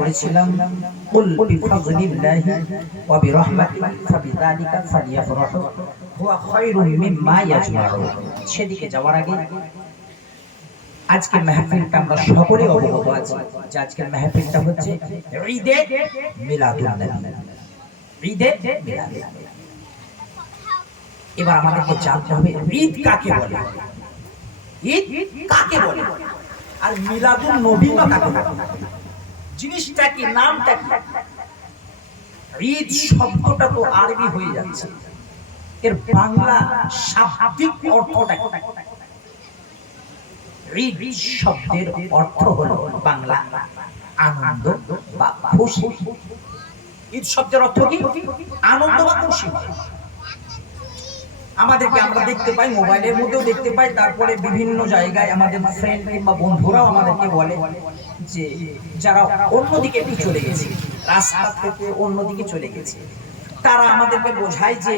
করেছিলাম কুল বিফাযলিল্লাহি ওয়া বিরহমাতিহি ফাবিযালিকা ফালিয়াফরাহু হুয়া খায়রুম মিম্মা ইয়াজমাউন। সেদিকে যাওয়ার আগে আজকের মাহফিলটা আমরা সকলে অবগত আছি যে আজকের মাহফিলটা হচ্ছে ঈদে মিলাদুন নবী। ঈদে মিলাদ। এবার আমাদেরকে জানতে হবে ঈদ কাকে বলে, ঈদ কাকে বলে, আর মিলাদুন নবী বা কাকে বলে, জিনিসটা কি, নামটা কি। ঈদ শব্দটা তো আরবি হয়ে যাচ্ছে, এর বাংলা শাব্দিক অর্থটা কি? ঈদ শব্দের অর্থ হলো বাংলা আনন্দ বা খুশি। ঈদ শব্দের অর্থ কি? আনন্দ বা খুশি। আমাদেরকে আমরা দেখতে পাই, মোবাইলের মধ্যেও দেখতে পাই, তারপরে বিভিন্ন জায়গায় আমাদের ফ্রেন্ড কিংবা বন্ধুরাও আমাদেরকে বলে যে যারা অন্যদিকে চলে গেছে, রাস্তা থেকে অন্যদিকে চলে গেছে, তারা আমাদেরকে বোঝায় যে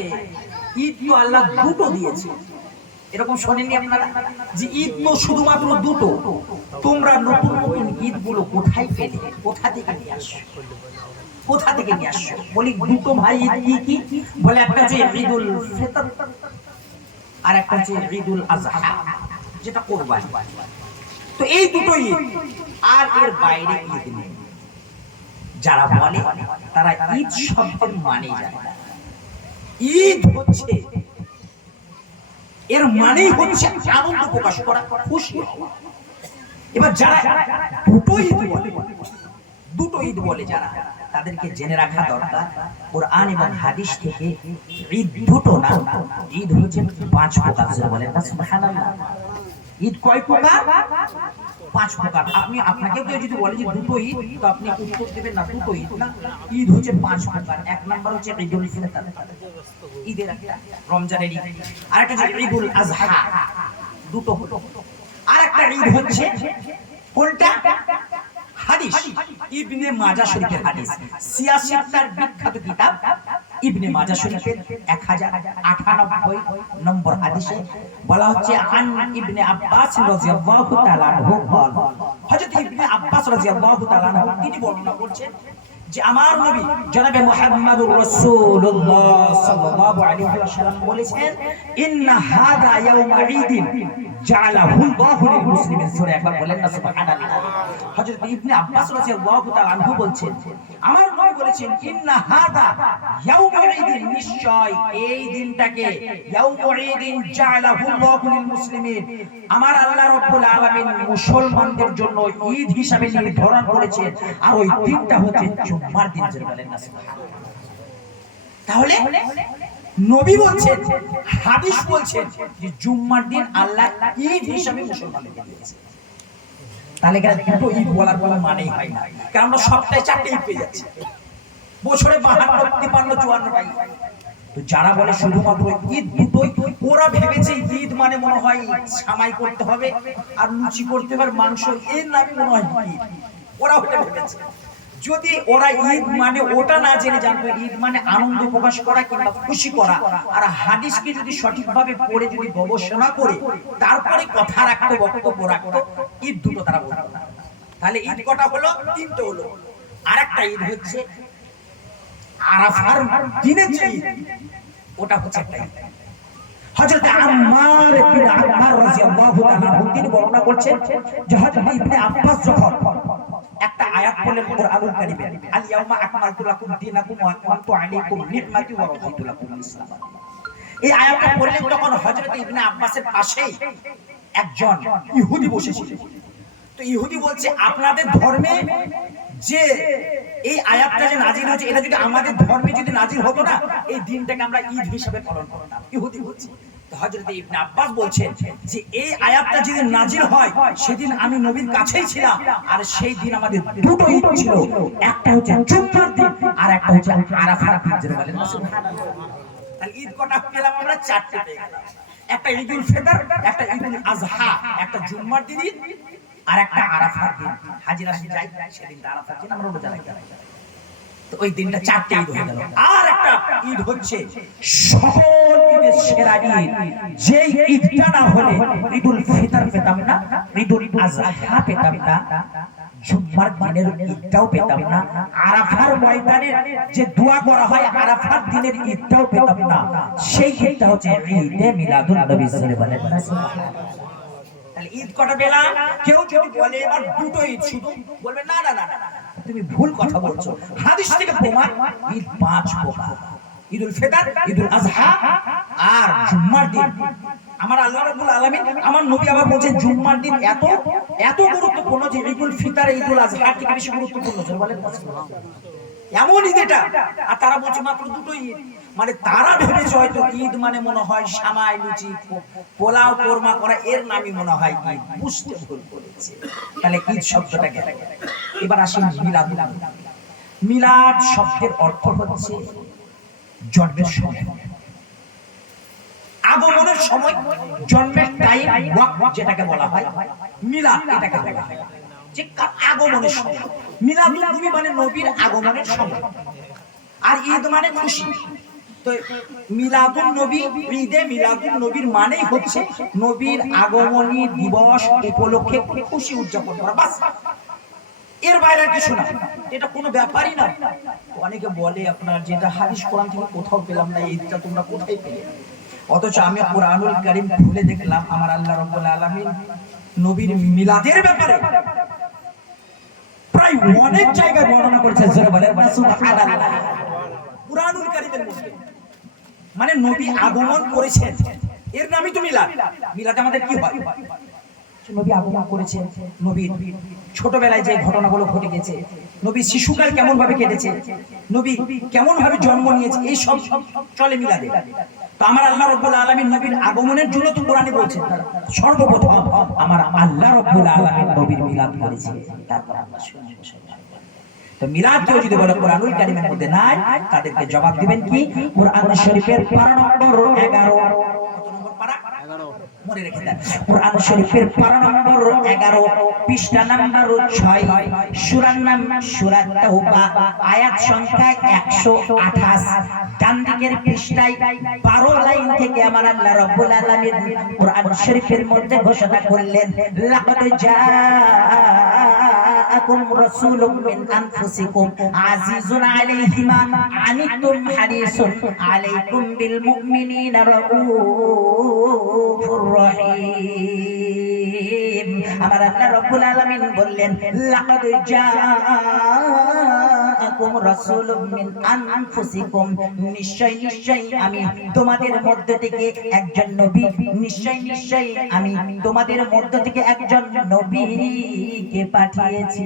ঈদ তো আল্লাহ দুটো দিয়েছে। এরকম শোনেননি আপনারা যে ঈদ তো শুধুমাত্র দুটো? তোমরা নতুন নতুন ঈদ গুলো কোথায় পেলে, কোথা থেকে নিয়ে আসো, কোথা থেকে নিয়ে আসছো? বলি দুটো ভাই ঈদ কি কি? বলে একটা হচ্ছে ঈদুল ফিতর আর একটা হচ্ছে ঈদুল আযহা, যেটা কুরবানি। তো এই দুটো ঈদ, আর এর বাইরে ঈদ নেই। যারা বলে তারা ঈদ শব্দের মানে জানে না। ঈদ হচ্ছে, এর মানেই হচ্ছে আনন্দ প্রকাশ করা, খুশি হওয়া। এবার যারা দুটো ঈদ বলে, দুটো ঈদ বলে যারা, তাদেরকে জেনে রাখা দরকার কোরআন এবং হাদিস থেকে ঈদ দুটো না, ঈদ হচ্ছে 5 প্রকার। বলেন না সুবহানাল্লাহ। ঈদ কয় প্রকার? 5 প্রকার। আপনাকে কেউ যদি বলে যে দুটো ঈদ, তো আপনি উত্তর দেবেন না দুটো ঈদ না, ঈদ হচ্ছে 5 প্রকার। এক নাম্বার হচ্ছে ঈদুল ফিতর, ঈদের একটা, রমজানের ঈদ। আরেকটা হচ্ছে ঈদুল আযহা, দুটো হলো। আরেকটা ঈদ হচ্ছে কোনটা? হাদিস, ইবনে মাজাহ শরীফের হাদিস, 86টার বিখ্যাত কিতাব ইবনে মাজাহ শরীফের 1098 নম্বর হাদিসে বলা হচ্ছে আন ইবনে আব্বাস রাদিয়াল্লাহু তাআলা আনহু বলেন, হযরত ইবনে আব্বাস রাদিয়াল্লাহু তাআলা আনহু তিনি বর্ণনা করছেন যে আমার নবী জনাবে মুহাম্মদুর রাসূলুল্লাহ সাল্লাল্লাহু আলাইহি ওয়াসাল্লাম বলেছেন, ইন্না হাদা ইয়াউমা ঈদিন জাআলাহু আল্লাহু লিল মুসলিমিন। সূরা একবার বলেন না সুবহানাল্লাহ। হযরত ইবনে আব্বাস রাদিয়াল্লাহু তাআলা আনহু বলছেন, আমার নবী বলেছেন, ইন্না হাদা ইয়াউমা ঈদিন, নিশ্চয় এই দিনটাকে, ইয়াউমা ঈদিন জাআলাহু আল্লাহু লিল মুসলিমিন, আমার আল্লাহ রাব্বুল আলামিন মুসলমানদের জন্য ঈদ হিসাবে নির্ধারণ করেছেন, আর ওই দিনটা হচ্ছে জুম্মার দিন। বলেন না সুবহানাল্লাহ। তাহলে নবী বলছেন, হাদিস বলছেন যে জুম্মার দিন আল্লাহ ঈদ হিসাবে মুসলমানদের দিয়েছে। তাহলে দুটো ঈদ বলার কোনো মানেই হয় না, কারণ আমরা সপ্তাহে 4টে ঈদ পেয়ে যাচ্ছি, বছরে 52, 53, 54টা ঈদ। তো যারা বলে শুধুমাত্র ঈদ দুটোই, ওরা ভেবেছে ঈদ মানে মনে হয় সামাই করতে হবে আর লুচি করতে হবে, মাংস, এর নামই মনে হয় ঈদ। ওরা ওটা ভেবেছে। যদি ওরা ঈদ মানে ওটা না জেনে জানতো ঈদ মানে আনন্দ প্রকাশ করা কিংবা খুশি করা, আর হাদিসকে যদি সঠিকভাবে পড়ে যদি গবেষণা করে তারপরে কথা রাখতো, বক্তব্য রাখতো, ঈদ দুটো তারা বলতো না। তাহলে ঈদ কটা হলো? 3টে হলো। আরেকটা ঈদ হচ্ছে আরাফার দিনের যে ঈদ, ওটা হচ্ছে একটা ঈদ। হযরত আম্মার ইবনে আম্মার রাদিয়াল্লাহু তাআলা তিনি বর্ণনা করছেন যে হযরত ইবনে আব্বাস যখন একটা আয়াত বলেন কোরআনুল কারীমে, আল ইয়াউমা আকমালতু লাকুম দীনাকুম ওয়া আতমামতু আলাইকুম নি'মাতি ওয়া রাদিতু লাকুম ইসলাম। এই আয়াতটা পড়লেন তখন হযরত ইবনে আব্বাসের পাশেই একজন ইহুদি বসেছিল। তো ইহুদি বলছে, আপনাদের ধর্মে যে এই আয়াতটা যে নাজিল হয়েছে, এটা যদি আমাদের ধর্মে যদি নাজিল হতো না, এই দিনটাকে আমরা ঈদ হিসেবে পালন করতাম। ইহুদি বলছে। তো হযরত ইবনে আব্বাস বলছেন যে এই আয়াতটা যদি নাজিল হয়, সেদিন আমি নবীর কাছেই ছিলাম, আর সেই দিন আমাদের দুটো ঈদ ছিল, একটা হচ্ছে জুম্মার দিন আর একটা হচ্ছে আরাফার দিন। বলেন না সুবহানাল্লাহ। তাহলে ঈদ কটা পেলাম আমরা? 4টে পেয়ে গেলাম। একটা ঈদুল ফিতর, একটা ঈদুল আযহা, একটা জুম্মার দিন ঈদ, আর একটা আরাফার দিন। হাজিরা যাই সেদিনটা আরাফার দিন আমরা রোজা রাখি। তো ওই দিনটা 4টে ঈদ হয়ে গেল। আর একটা ঈদ হচ্ছে সকল ঈদের সেরা ঈদ, যেই ঈদটা না হলে ঈদুল ফিতর পেতাম না, ঈদুল আযহা পেতাম না, জুম্মার দিনের ঈদটাও পেতাম না, আরাফার ময়দানে যে দোয়া করা হয় আরাফার দিনের ঈদটাও পেতাম না। সেই ঈদটা হচ্ছে ঈদে মিলাদুন নবী সাল্লাল্লাহু আলাইহি ওয়াসাল্লাম। তাহলে ঈদ কটা পেলাম? কেউ যদি বলে এবার দুটো ঈদ শুধু, বলবে না না না না, তুমি ভুল কথা বলছো। হাদিস থেকে প্রমাণ ঈদ 5 প্রকার: ঈদুল ফিতর, ঈদুল আযহা আর জুম্মার দিন। আমার আল্লাহ রাব্বুল আলামিন, আমার নবী আবার বলেন জুম্মার দিন এত এত গুরুত্বপূর্ণ যে ঈদুল ফিতর ঈদুল আযহা থেকে বেশি গুরুত্বপূর্ণ। বলেন এমন ঈদ এটা, আর তারা বলছে মাত্র দুটো ঈদ। মানে তারা ভেবেছে হয়তো ঈদ মানে মনে হয় সামাই লুচি পোলাও কোরমা করা, এর নামই মনে হয় ঈদ। বুঝতে ভুল করেছে। তাহলে ঈদ শব্দটা গেল। এবার আসেন মিলাদ। মিলাদ শব্দের অর্থ হচ্ছে জন্মের সময়, আগমনের সময়, জন্মের টাইম ওয়াক্ত যেটাকে বলা হয় মিলাদ, এটাকে বলা হয় যে আগমনের সময়। মিলাদুন নবী মানে নবীর আগমনের সময়, আর ঈদ মানে খুশি। তো মিলাদুন নবী, ঈদে মিলাদুন নবীর মানেই হচ্ছে নবীর আগমনী দিবস উপলক্ষে খুশি উদযাপন করা, বাস। এর বাইরে কিছু না, এটা কোনো ব্যাপারই না। অনেকে বলে আপনার যেটা হাদিস কোরআন থেকে কোথাও পেলাম না, ঈদটা তোমরা কোথায় পেলে? অথচ আমি কোরআনুল কারীম খুলে দেখলাম আমার আল্লাহ রাব্বুল আলামিন নবীর মিলাদের ব্যাপারে প্রায় অনেক জায়গায় বর্ণনা করেছেন। সুবহানাল্লাহ। কুরআনুল কারীমের মধ্যে মানে নবী আগমন করেছেন, এর নামই তো মিলাদ। মিলাদে আমাদের কি হয়? নবী আগমন করেছেন, নবীর ছোটবেলায় যে ঘটনাগুলো ঘটে গেছে, নবী শিশুকাল কেমন ভাবে কেটেছে, নবী কেমন ভাবে জন্ম নিয়েছে, এই সব চলে মিলাদে। তো আমার আল্লাহ রাব্বুল আলামিন নবীর আগমনের জন্য তো কোরআনে বলছেন সর্বপ্রথম আমার আল্লাহ রাব্বুল আলামিন নবীর মিলাদ করেছে। তারপর আমরা শুনি। তো মিলাদ কেউ যদি বলে কোরআনুল কারীমের মধ্যে নাই, তাদেরকে জবাব দিবেন কি? কোরআন শরীফের পারা নম্বর 11। কত নম্বর পারা? 11। মনে রেখে দেন। কোরআন শরীফের পারা নম্বর 11, পৃষ্ঠা নাম্বার 6, সূরার নাম সূরা তাওবা, আয়াত সংখ্যা 128। ডান দিকের পৃষ্ঠায় 12 লাইন থেকে আমার আল্লাহ রাব্বুল আলামিন কোরআন শরীফের মধ্যে ঘোষণা করলেন, লাকাদ জাআকুম রাসূলুম মিন আনফুসিকুম আজিজুন আলাইহি মা আনিতুম হারিসুন আলাইকুম বিল মুমিনিনা রাউফুর রহিম। আমার আল্লাহ রাব্বুল আলামিন বললেন, লাকাদ জাআকুম রাসূলুম মিন আনফুসিকুম, নিশ্চয় নিশ্চয় আমি তোমাদের মধ্য থেকে একজন নবী, নিশ্চয় নিশ্চয় আমি তোমাদের মধ্য থেকে একজন নবীকে পাঠিয়েছি।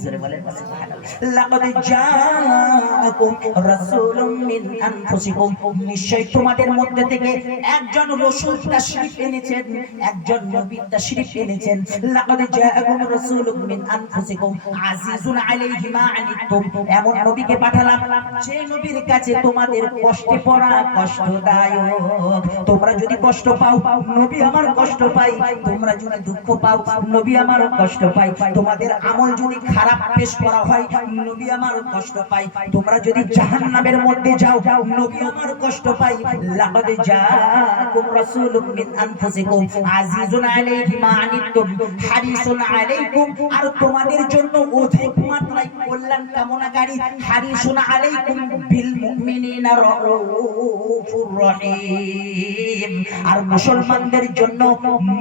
জোরে বলেন সুবহানাল্লাহ। লাকাদ জাআকুম রাসূলুম মিন আনফুসিকুম, নিশ্চয় তোমাদের মধ্য থেকে একজন রাসূল তাশরীফ এনেছেন, একজন নবী তাশরীফ এনেছেন। লাকাদ জাআকুম রাসূলুম মিন আনফুসিকুম আজিজুন আলাইহি মা আনিতুম, এমন নবীকে পাঠালাম যে নবীর কাছে তোমাদের কষ্টে পড়া কষ্টদায়ক। তোমরা যদি কষ্ট পাও, নবী আমার কষ্ট পাই। তোমরা যদি দুঃখ পাও, নবী আমার কষ্ট পাই। তোমাদের আমল যদি খারাপ পেশ করা হয়, নবী আমার কষ্ট পাই। তোমরা যদি জাহান্নামের মধ্যে যাও, নবী আমার কষ্ট পাই। লাকাদ জাআকুম রাসূলুম মিন আনফুসিকুম আজিজুন আলাইহি মা আনিতুম হারিসুন আলাইকুম, আর তোমাদের জন্য অধিক মাত্রায় কল্যাণ কামনাকারী, হারিসুন আলাইকুম বিল মুমিনিনা রাউফুর রহিম। আর মুসলমানদের জন্য,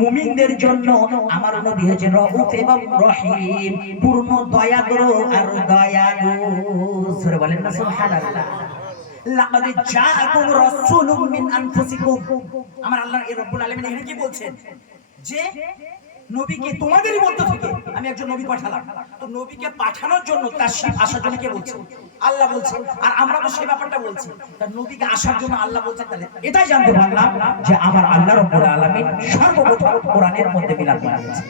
মুমিনদের জন্য আমার নবী হচ্ছেন রাউফ এবং রহিম, পূর্ণ দয়াদ্র আর দয়ালু। সূরা বলেন না সুবহানাল্লাহ। লাকাদ জাআকুম রাসূলুম মিন আনফুসিকুম, আমার আল্লাহ রাব্বুল আলামিন এখানে কি বলছেন? যে নবীকে তোমাদেরই মধ্য থেকে আমি একজন নবী পাঠালাম। তো নবীকে পাঠানোর জন্য তাশরীফ আসার জন্য কে বলছে? আল্লাহ বলছে। আর আমরা তো সেই ব্যাপারটা বলছি, তার নবীকে আসার জন্য আল্লাহ বলছে। তাহলে এটাই জানতে পারলাম যে আমার আল্লাহ রাব্বুল আলামিন সর্বপ্রথম কোরআনের মধ্যে মিলাদ করেছে।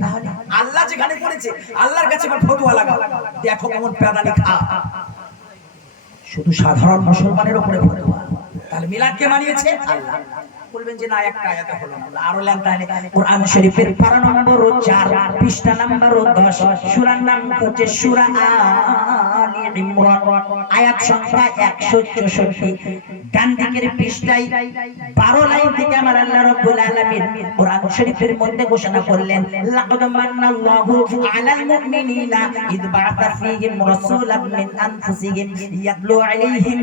তাহলে আল্লাহ যেখানে করেছে, আল্লাহর কাছে আমার ফতোয়া লাগাও, দেখো কেমন প্যাদানি খা। শুধু সাধারণ মুসলমানের উপরে ফতোয়া। তাহলে মিলাদকে মানিয়েছে আল্লাহ। বলবেন যে না, একটা আয়াতে হলো না, আরো লেনতানে কোরআন শরীফের পারা নম্বর 4, পৃষ্ঠা নাম্বার 10, সূরার নাম হচ্ছে সূরা আলী ইমরান, আয়াত সংখ্যা 164। ডান দিকের পৃষ্ঠায় 12 লাইন থেকে আমার আল্লাহ রাব্বুল আলামিন কোরআন শরীফের মধ্যে ঘোষণা করলেন, লাকাদ মান্নাল্লাহু আলাল মুমিনিনা ইদ বা'আথা ফীহিম রাসূলাম মিন আনফুসিহিম ইয়াতলু আলাইহিম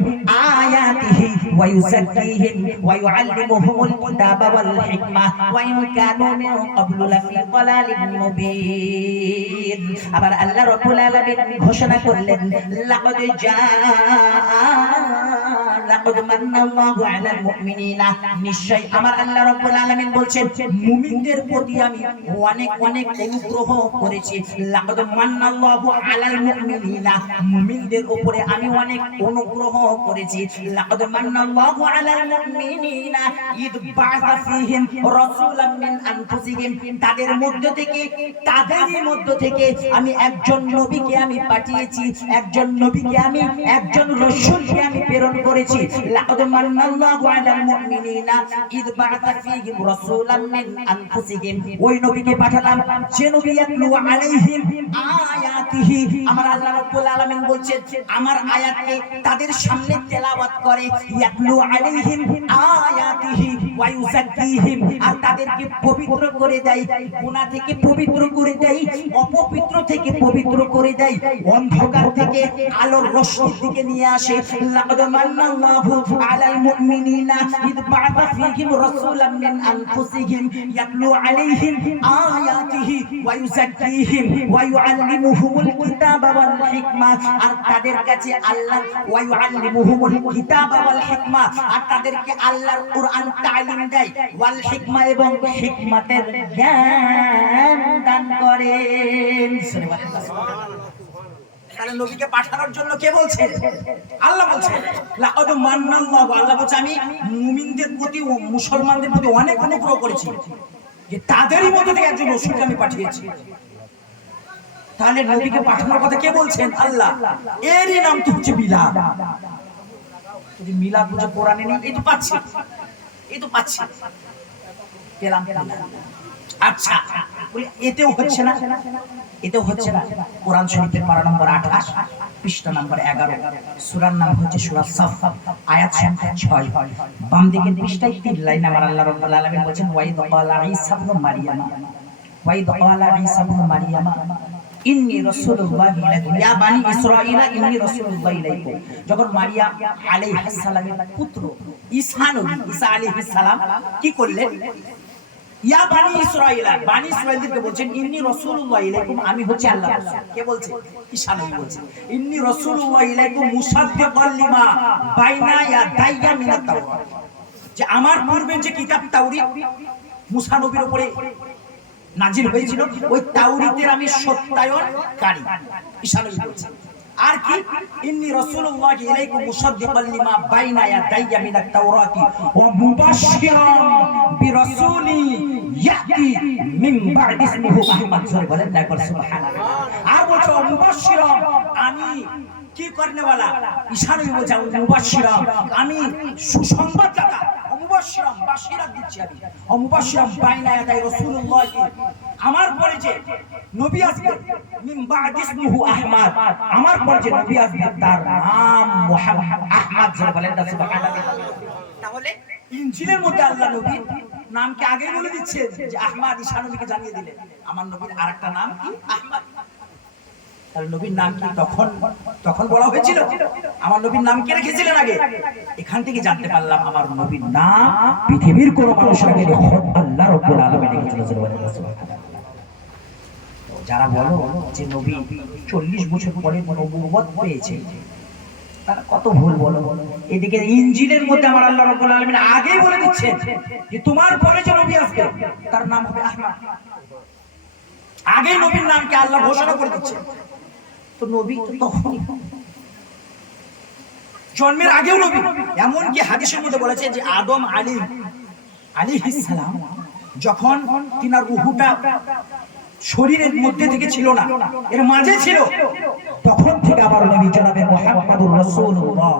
আয়াতিহি ওয়া ইউযাক্কিহিম ওয়া ইউআল্লিমুহুমুল কিতাবা ওয়াল হিকমা ওয়া ইন কানু মিন ক্বাবলু লাফী দালালিন মুবিন। আবার আল্লাহ রাব্বুল আলামিন ঘোষণা করলেন, লাকাদ লাকাদ মান্নাল্লাহু আলাল মুমিনিনা, নিশ্চয় আমার আল্লাহ রাব্বুল আলামিন বলছেন মুমিনদের প্রতি আমি অনেক অনেক অনুগ্রহ করেছি। লাকাদ মান্নাল্লাহু আলাল মুমিনিনা, মুমিনদের উপরে আমি অনেক অনুগ্রহ করেছি। লাকাদ মান্নাল্লাহু আলাল মুমিনিনা ইদ বা'আথা ফীহিম রাসূলাম মিন আনফুসিহিম, তাদেরই মধ্য থেকে আমি একজন নবীকে আমি পাঠিয়েছি, একজন নবীকে আমি একজন রাসূলকে আমি প্রেরণ করেছি। লাকাদ মান্নাল্লাহু আলাল মুমিনিনা ইদ বা'আথা ফীহিম রাসূলাম মিন আনফুসিহিম, ওই নবীকে পাঠালাম যে নবী ইয়াতলু আলাইহিম আয়াতিহি, আমার আল্লাহ রাব্বুল আলামিন বলছেন আমার আয়াতকে তাদের সামনে তেলাওয়াত করে, ইয়াতলু আলাইহিম আয়াতিহি ওয়া ইউযাক্কিহিম, আর তাদেরকে পবিত্র করে দেয়, গুনাহ থেকে পবিত্র করে দেয়, অপবিত্র থেকে পবিত্র করে দেয়, অন্ধকার থেকে আলোর রশ্মির দিকে নিয়ে আসে। লাকাদ মান্নাল্লাহু আলাল মুমিনিনা ইদ বা'আথা ফীহিম রাসূলাম মিন আনফুসিহিম ইয়াতলু আলাইহিম আয়াতিহি ওয়া ইউযাক্কিহিম ওয়া ইউআল্লিমুহুমুল কিতাবা ওয়াল হিকমা, আর তাদের কাছে আল্লাহ ওয়া ইউআল্লিমুহুমুল কিতাবা ওয়াল হিকমা, আর তাদেরকে আল্লাহর কুরআন তালিম দেয়, ওয়াল হিকমা এবং হিকমতের জ্ঞান দান করেন। তাহলে নবীকে পাঠানোর জন্য কে বলছে? আল্লাহ বলছে। লাকাদ মান্নাল্লাহু, আল্লাহ বলছে আমি মুমিনদের প্রতি ও মুসলমানদের প্রতি অনেক অনুগ্রহ করেছি, যে তাদেরই মধ্যে থেকে একজন রাসূলকে আমি পাঠিয়েছি। তাহলে নবীকে পাঠানোর কথা কে বলছেন? আল্লাহ। এরই নাম তো হচ্ছে মিলাদ। যদি মিলাদ বুঝে কোরআনে নেই, এই তো পাচ্ছি পেলাম। আচ্ছা, এতেও হচ্ছে না। কোরআন শরীফের পারা নম্বর 28, পৃষ্ঠা নম্বর 11, সূরার নাম হচ্ছে সূরা সাফ, আয়াত সংখ্যা 6। বাম দিকের পৃষ্ঠায় 3 লাইন আমার আল্লাহ রাব্বুল আলামিন বলেন, ওয়াইদ ক্বালা ঈসা ইবনে মারইয়ামা ইন্নী রাসূলুল্লাহি ইলাইকুম ইয়া বানি ইসরাঈলা ইন্নী রাসূলুল্লাহি ইলাইকুম। যখন মারিয়াম আলাইহিস সালামের পুত্র ঈসা আলাইহিস সালাম কি করলেন? ইয়া বানি ইসরাঈলা, বানি ইসরাঈলদেরকে বলছেন ইন্নী রাসূলুল্লাহি ইলাইকুম, আমি হচ্ছে আল্লাহর রাসূল। কে বলছে? ঈসা নবী বলছে ইন্নী রাসূলুল্লাহি ইলাইকুম মুসাদ্দিকাল লিমা বাইনা ইয়াদাইয়া মিনাত তাওরাত, যে আমার পূর্বে যে কিতাব তাওরীত মুসা নবীর উপরে নাজিল হয়েছিল, ওই তাওরীতের আমি সত্যায়নকারী। ঈসা নবী বলছে। আর কি? ইন্নী রাসূলুল্লাহি ইলাইকুম মুসাদ্দিকাল লিমা বাইনা ইয়াদাইয়া মিনাত তাওরাতি ওয়া মুবাশশিরান বিরাসূলি ইয়াতি মিন বা'দি ইসমিহি আহমদ। জোরে বলেন না একবার সুবহানাল্লাহ। আর বলছে মুবাশশিরান, আমি কি করনেওয়ালা? ঈসা নবী বলছে মুবাশশিরান, আমি সুসংবাদদাতা। মুবাশশিরান, বাশিরাত দিচ্ছি আমি। মুবাশশিরান বাইনা ইয়াদাই রাসূলুল্লাহ, আমার পরে যে নবী আসবে মিন বা'দি ইসমিহি আহমদ, আমার পরে যে নবী আসবে তার নাম মুহাম্মদ আহমদ। জোরে বলেন না সুবহানাল্লাহ। তাহলে ইনজিলের মধ্যে আল্লাহ নবীর নামকে আগে বলে দিচ্ছে যে আহমদ, ঈসা নবীকে জানিয়ে দিলেন আমার নবীর আরেকটা নাম কি? আহমদ। তাহলে নবীর নাম কি তখন বলা হয়েছিল? আমার নবীর নাম কে রেখেছিলেন আগে? এখান থেকে জানতে পারলাম আমার নবীর নাম পৃথিবীর কোন মানুষের আগে আল্লাহ রাব্বুল আলামিন রেখেছিলেন। যারা বলো যে নবী 40 বছর পরে নবুয়ত পেয়েছে, তারা কত ভুল বলো। এদিকে ইনজিলের মধ্যে আমার আল্লাহ রাব্বুল আলামিন আগেই বলে দিচ্ছেন যে তোমার পরে যে নবী আসবে তার নাম হবে আহমদ। আগেই নবীর নামকে আল্লাহ ঘোষণা করে দিচ্ছেন। তো নবী তো তখনই জন্মের আগেও নবী। এমনকি হাদিসের মধ্যে বলেছে যে আদম আলাইহিস সালাম যখন তিনার রূহটা শরীরের মধ্যে থেকে ছিল না, এর মাঝে ছিল, তখন থেকে আমার নবী জনাবে মুহাম্মদুর রাসূলুল্লাহ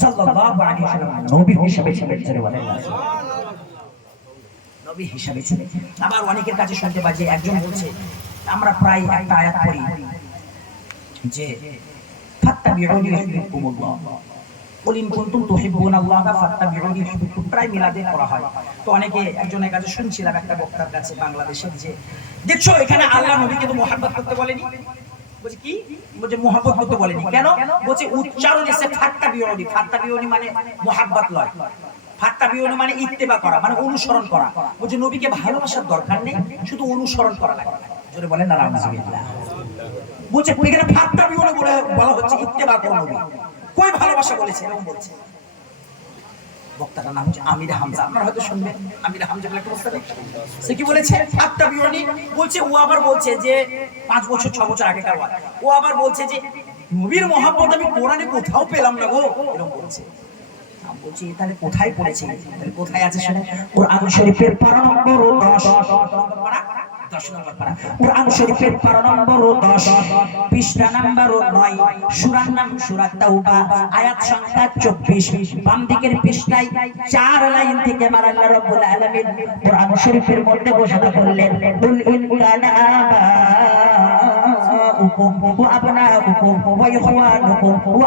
সাল্লাল্লাহু আলাইহি ওয়াসাল্লাম নবী হিসেবে ছিলেন। নবী হিসেবে ছিলেন। আবার অনেকের কাছে শুনতে পাই যে একজন বলছে, আমরা প্রায় একটা আয়াত পড়ি যে ফাত্তাবিউনি ইউহিব্বুকুমুল্লাহ, কুল ইন কুনতুম তুহিব্বুনাল্লাহা ফাত্তাবিউনি ইউহিব্বুকুম, প্রায় মিলাদে করা হয়। তো অনেকে একজনের কাছে শুনছিলাম একটা বক্তার কাছে বাংলাদেশের, যে দেখছো এখানে আল্লাহ নবীকে তো মুহাব্বত করতে বলেনি। বলছে কি? বলছে মুহাব্বত করতে বলেনি কেন? বলছে উচ্চারণ এসে ফাত্তাবিউনি, ফাত্তাবিউনি মানে মুহাব্বত লয়, ফাত্তাবিউনি মানে ইত্তেবা করা, মানে অনুসরণ করা। বলছে নবীকে ভালোবাসার দরকার নেই, শুধু অনুসরণ করা লাগে। জোরে বলেন না আলহামদুলিল্লাহ। বলছে এখানে ফাত্তাবিউনি বলা হচ্ছে ইত্তেবা করো নবী, কই ভালোবাসা বলেছে এরকম বলছে। বক্তার নাম হচ্ছে আমির হামজা, আপনারা হয়তো শুনবেন। আমির হামজা বলে একটা বক্তা, সে কি বলেছে? ফাত্তাবিউনি বলছে। ও আবার বলছে যে 5 বছর 6 বছর আগেকার কথা, ও আবার বলছে যে নবীর মহব্বত আমি কোরআনে কোথাও পেলাম না গো, এরকম বলছে। আমি বলছি তাহলে কোথায় পড়েছে? তাহলে কোথায় আছে শুনে, কোরআন শরীফের 12 নম্বর 10 নম্বর পারা, কোরআন শরীফের 12 নম্বর 10, পৃষ্ঠা নাম্বার 9, সূরার নাম সূরা তাওবা, আয়াত সংখ্যা 24, বাম দিকের পৃষ্ঠায় 4 লাইন থেকে আমার আল্লাহ রাব্বুল আলামিন কোরআন শরীফের মধ্যে ঘোষণা করলেন, কুল ইন কানা আবাউকুম ওয়া আবনাউকুম ওয়া ইখওয়ানুকুম ওয়া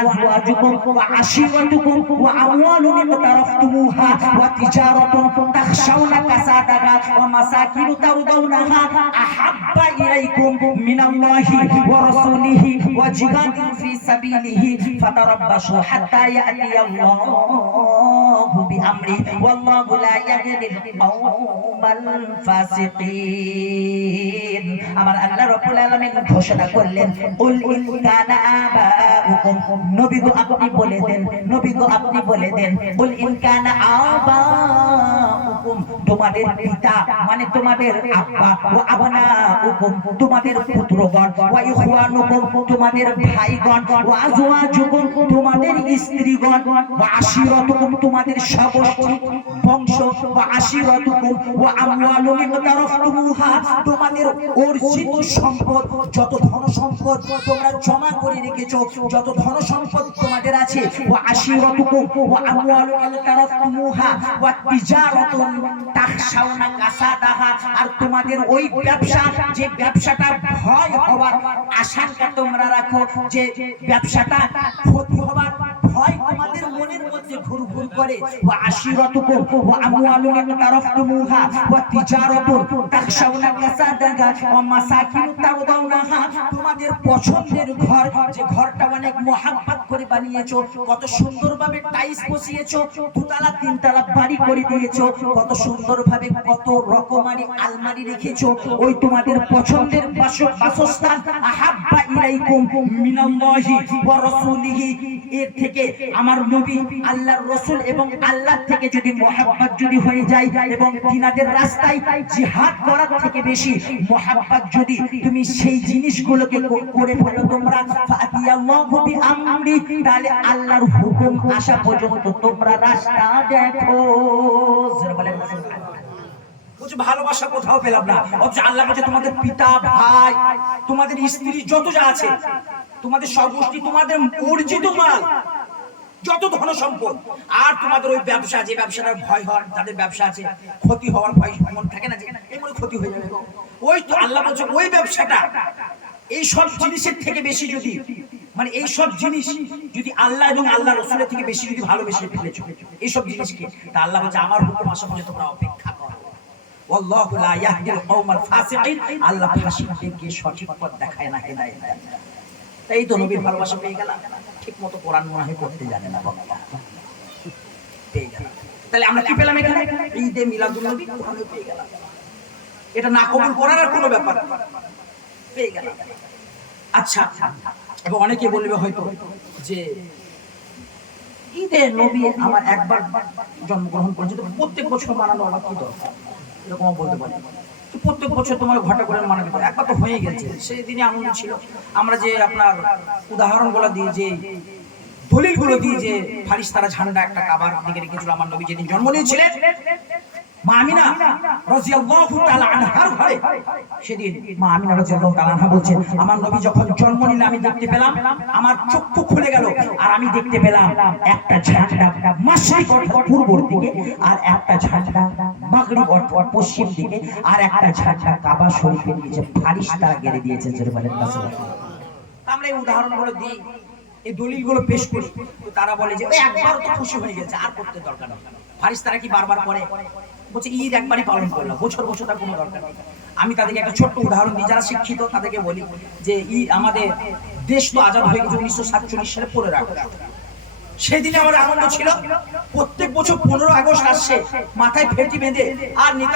আজওয়াজুকুম ওয়া আশীরাতুকুম ওয়া আমওয়ালুন ইকতারাফতুমুহা ওয়া তিজারাতুন তাখশাউনা কাসাদাহা ওয়া মাসাকিনু তারদাউনাহা আহাব্বা ইলাইকুম মিনাল্লাহি ওয়া রাসূলিহি ওয়া জিহাদিন ফি সাবিলিহি ফাতারাব্বাসু হাত্তা ইয়াতিয়াল্লাহু বিআমরি ওয়াল্লাহু লা ইয়াহদিল কওমাল ফাসিকিন। আমার আল্লাহ রাব্বুল আলামিন ঘোষণা করলেন, কুল ইন কানা আবাউকুম, নবী গো আপনি বলে দেন, নবী গো আপনি বলে দেন, কুল ইন কানা আবাউকুম, তোমাদের পিতা মানে তোমাদের আব্বা, ওয়া আবনাউকুম, তোমাদের পুত্রগণ, ওয়া ইখওয়ানুকুম, তোমাদের ভাইগণ, ওয়া আজওয়াজুকুম, তোমাদের স্ত্রীগণ, ওয়া আশীরাতুকুম, তোমাদের সমষ্টি বংশ, ওয়া আশীরাতুকুম ওয়া আমওয়ালুন ইকতারাফতুমুহা, তোমাদের অর্জিত সম্পদ, যত ধন সম্পদ তোমরা জমা করে রেখেছো, যত ধন সম্পদ তোমাদের আছে, ওয়া আশীরাতুকুম ওয়া আমওয়ালুন ইকতারাফতুমুহা ওয়া তিজারাতুন তাখশাউনা কাসাদাহা, আর তোমাদের ওই ব্যবসা, যে ব্যবসাটা ভয় হওয়ার আশঙ্কা তোমরা রাখো, যে ব্যবসাটা ক্ষতি হওয়ার ভয় তোমাদের মনের মধ্যে ঘুরঘুর করে, ওয়া আশীরাতুকুম ওয়া আমওয়ালুন ইকতারাফতুমুহা ওয়া তিজারাতুন তাখশাউনা কাসাদাহা ওয়া মাসাকিনু তারদাউনাহা, তোমাদের পছন্দের ঘর, যে ঘরটা অনেক মোহাব্বত করে বানিয়েছো, কত সুন্দরভাবে টাইলস বসিয়েছো, 2 তলা 3 তলা বাড়ি করে দিয়েছো, কত সুন্দরভাবে কত রকমারি আলমারি রেখেছো, ওই তোমাদের পছন্দের বাসস্থান, আহাব্বা ইলাইকুম মিনাল্লাহি ওয়া রাসূলিহি, এর থেকে আমার নবী, আল্লাহর রাসূল এবং আল্লাহ থেকে যদি মুহাব্বত যদি হয়ে যায়, এবং তিনাদের রাস্তায় জিহাদ করার থেকে বেশি মুহাব্বত যদি তুমি সেই জিনিসগুলোকে করে ফেলো তোমরা, ফাতিয়াল্লাহু বিআমরি, তাহলে আল্লাহর হুকুম আসা পর্যন্ত তোমরা রাস্তা দেখো। ভালোবাসা কোথাও পেলাম না, অথচ আল্লাহ বলছে তোমাদের পিতা, ভাই, তোমাদের স্ত্রী, যত যা আছে, তোমাদের সমষ্টি, তোমাদের অর্জিত মাল, যত ধন সম্পদ, আর তোমাদের ওই ব্যবসা, যে ব্যবসাটার ভয় হয়, তাদের ব্যবসা আছে, ক্ষতি হওয়ার ভয় মন থাকে না, যে এমন ক্ষতি হয়ে যাবে, ওই তো আল্লাহ বলছে ওই ব্যবসাটা এই সব জিনিসের থেকে বেশি যদি, মানে এই সব জিনিস যদি আল্লাহ এবং আল্লাহ রাসূলের থেকে বেশি যদি ভালোবেসে ফেলেছো এই সব জিনিসকে, তা আল্লাহ বলছে আমার হুকুম আসা পর্যন্ত তোমরা অপেক্ষা করো। ওয়াল্লাহু লা ইয়াহদিল কওমাল ফাসিকিন, আল্লাহ ফাসিকদেরকে সঠিক পথ দেখায় না, হেদায়েত দেন না। তাই তো নবীর ভালোবাসা পেয়ে গেলাম, ঠিকমতো কোরআন মনে হয় পড়তে জানে না বক্তা, পেয়ে গেলাম। তাহলে আমরা কি পেলাম এখানে? ঈদে মিলাদুন নবী কোরআনে পেয়ে গেলাম। এটা না কবুল করার আর কোনো ব্যাপার পেয়ে গেলাম। আচ্ছা, এবং অনেকে বলবে হয়তো যে ঈদে নবী আমার একবার জন্মগ্রহণ করেছে, তো প্রত্যেক বছর মানানো আমার কি দরকার, এরকম বলতে পারে। প্রত্যেক বছর তোমার ঘটা করে মানাতে পারে, একবার তো হয়ে গেছে, সেই দিনে আনন্দ ছিল। আমরা যে আপনার উদাহরণগুলো দিই, যে দলিলগুলো দিই, যে ফারিস্তারা ঝান্ডা একটা কাবার দিকে রেখেছিল আমার নবী যেদিন জন্ম নিয়েছিলেন, মা আমিনা রাদিয়াল্লাহু তাআলা আনহার ঘরে, সেদিন মা আমিনা রাদিয়াল্লাহু তাআলা আনহা বলছেন, আমার নবী যখন জন্ম নিলেন আমি দেখতে পেলাম, আমার চক্ষু খুলে গেল, আর আমি দেখতে পেলাম একটা ঝান্ডা মাশরিক অর্থাৎ পূর্ব দিকে, আর একটা ঝান্ডা মাগরিব অর্থাৎ পশ্চিম দিকে, আর একটা ঝান্ডা কাবা শরীফের নিচে ফারিস্তারা গেড়ে দিয়েছে। জোরে বলেন সুবহানাল্লাহ। আমরা এই উদাহরণগুলো দিই এই দলিলগুলো পেশ করি, তো তারা বলে যে ওই একবার তো খুশি হয়ে গেছে, আর করতে দরকার নেই। ফারিস্তারা কি বারবার করে? বলছে ঈদ একবারই পালন করলাম, বছর বছর তার কোনো দরকার নেই। আমি তাদেরকে একটা ছোট্ট উদাহরণ দিই, যারা শিক্ষিত তাদেরকে বলি যে আমাদের দেশ তো আজাদ হয়ে গেছে 1947 সালে 15 আগস্ট। সেদিনে আমার আনন্দ ছিল, প্রত্যেক বছর 15 আগস্ট আসছে, মাথায় ফেটি বেঁধে আর নেতাজি